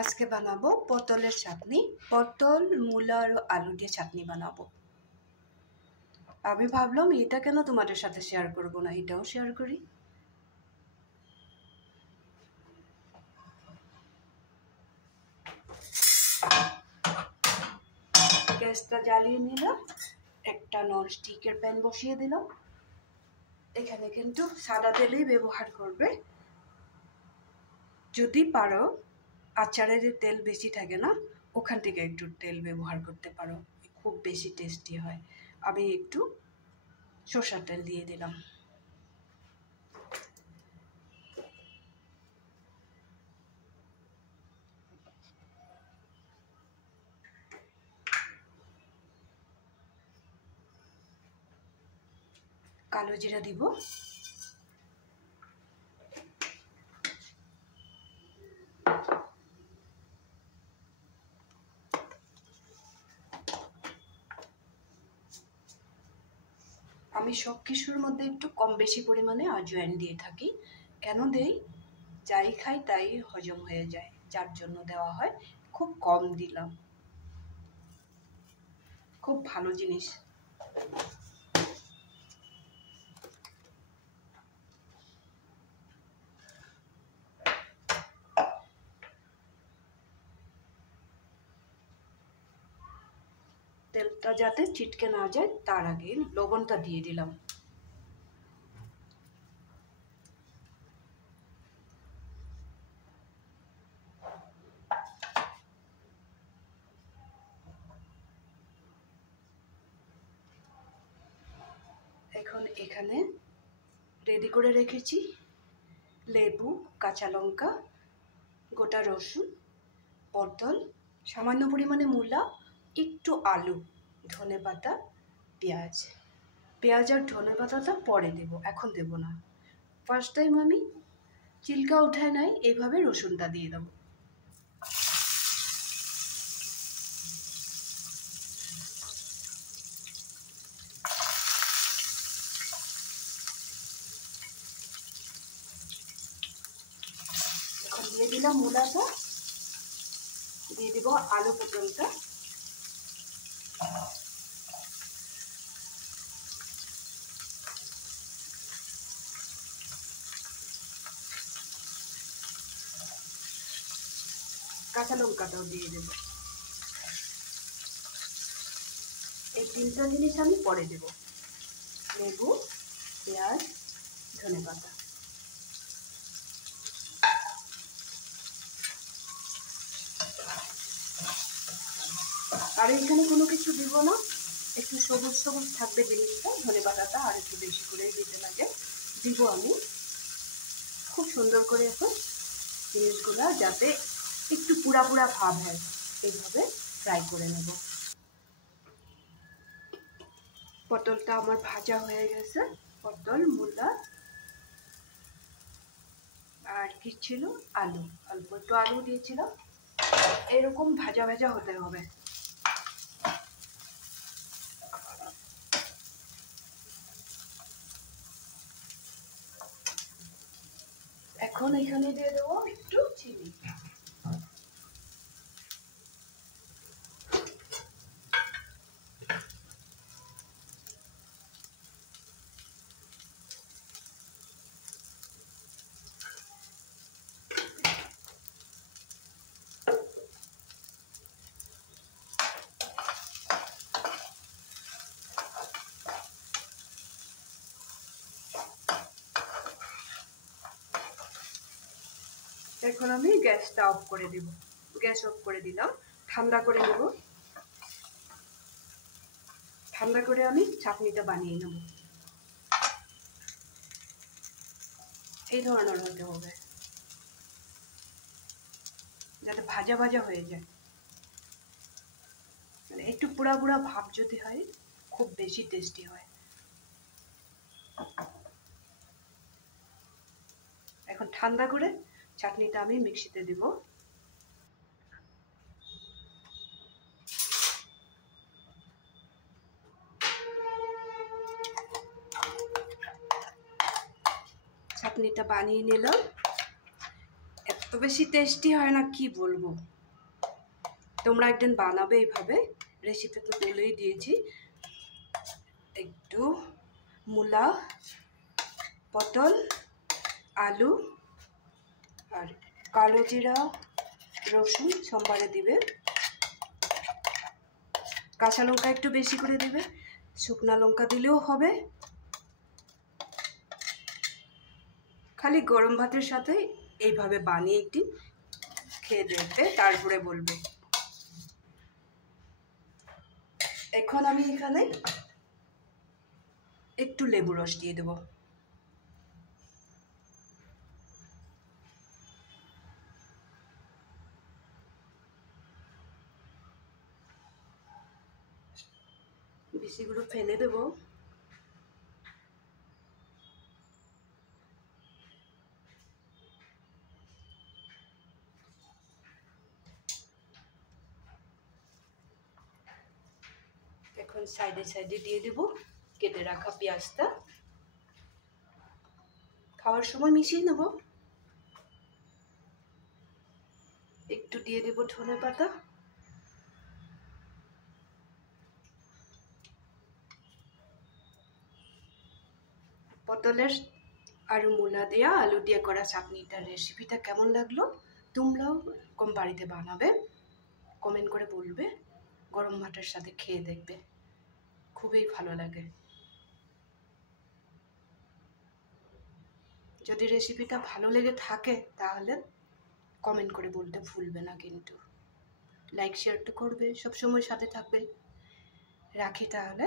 আজকে বানাবো পটলের চাটনি। পটল, মূলা আর আলু দিয়ে চাটনি বানাবো। আমি ভাবলাম এটা কেন তোমাদের সাথে শেয়ার করব না, এটাও শেয়ার করি। গ্যাসটা জ্বালিয়ে নিলাম, একটা ননস্টিকের প্যান বসিয়ে দিলাম। এখানে কিন্তু সাদা তেলই ব্যবহার করবে। যদি পারো আচারের তেল বেশি থাকে না, ওখান থেকে একটু তেল ব্যবহার করতে পারো, খুব বেশি টেস্টি হয়। আমি একটু সরষের তেল দিয়ে দিলাম। কালো জিরা দিব, আমি সব কিছুর মধ্যে একটু কম বেশি পরিমাণে আজওয়াইন দিয়ে থাকি। কেন দেই? যাই খাই তাই হজম হয়ে যায়, যার জন্য দেওয়া হয়। খুব কম দিলাম, খুব ভালো জিনিস। তেলটা যাতে ছিটকে না যায় তার আগে লবণটা দিয়ে দিলাম। এখন এখানে রেডি করে রেখেছি লেবু, কাঁচা লঙ্কা, গোটা রসুন, পটল, সামান্য পরিমাণে মূলা, একটু আলু, ধনেপাতা, পেঁয়াজ। পেঁয়াজ আর ধনেপাতাটা পরে দেব, এখন দেব না। ফার্স্ট টাইম আমি চিলকা উঠায় নাই, এইভাবে রসুনটা দিয়ে দেবো। এখন দিয়ে দিলাম মূলাটা, দিয়ে দিব আলু পটলটা, কাঁচা লঙ্কাটাও দিয়ে দেব। এই তিনটা জিনিস আমি পরে দেব, লেবু, পেঁয়াজ, ধনেপাতা। আর এখানে কোনো কিছু দিব না, একটু সবুজ সবুজ থাকবে জিনিসটা, ধনেপাতাটা আর একটু বেশি করে দিতে লাগে। দিব আমি খুব সুন্দর করে এখন জিনিসগুলো যাতে একটু পুরা পুরা ভাব হয়, এইভাবে ফ্রাই করে নেব। পটলটা আমার ভাজা হয়ে গেছে। পটল, মূলা আর কি ছিল, আলু, অল্প একটু আলু দিয়েছিলাম। এরকম ভাজা ভাজা হতে হবে। এখন এখানে দিয়ে দেবো একটু চিনি। এখন আমি গ্যাসটা অফ করে দেব। গ্যাস অফ করে দিলাম, ঠান্ডা করে নেব। ঠান্ডা করে আমি চাটনিটা বানিয়ে নেব। এই ধরনের হতে হবে, যাতে ভাজা ভাজা হয়ে যায়। মানে একটু পুরা পুরা ভাব যদি হয়, খুব বেশি টেস্টি হয়। এখন ঠান্ডা করে চাটনিটা আমি মিক্সিতে দেব। চাটনিটা বানিয়ে নিলাম। এত বেশি টেস্টি হয় না, কি বলবো। তোমরা একদিন বানাবে এইভাবে। রেসিপি তো বলেই দিয়েছি। একটু মূলা, পটল, আলু আর কালো জিরা, রসুন সোমবারে দিবে। কাঁচা লঙ্কা একটু বেশি করে দিবে, শুকনা লঙ্কা দিলেও হবে। খালি গরম ভাতের সাথে এইভাবে বানিয়ে একদিন খেয়ে দেখবে, তারপরে বলবে। এখন আমি এখানে একটু লেবু রস দিয়ে দেবো। বেশিগুলো ফেলে দেবো। এখন সাইডে সাইডে দিয়ে দেবো কেটে রাখা পেঁয়াজটা। খাওয়ার সময় মিশিয়ে নেব। একটু দিয়ে দেবো ধনে পাতা। পটলের আর মূলা দেওয়া আলু দিয়ে করা চাটনিটার রেসিপিটা কেমন লাগলো তোমরাও কম বাড়িতে বানাবে, কমেন্ট করে বলবে। গরম ভাতের সাথে খেয়ে দেখবে, খুবই ভালো লাগে। যদি রেসিপিটা ভালো লেগে থাকে তাহলে কমেন্ট করে বলতে ভুলবে না, কিন্তু লাইক শেয়ার তো করবে, সবসময় সাথে থাকবে। রাখি তাহলে।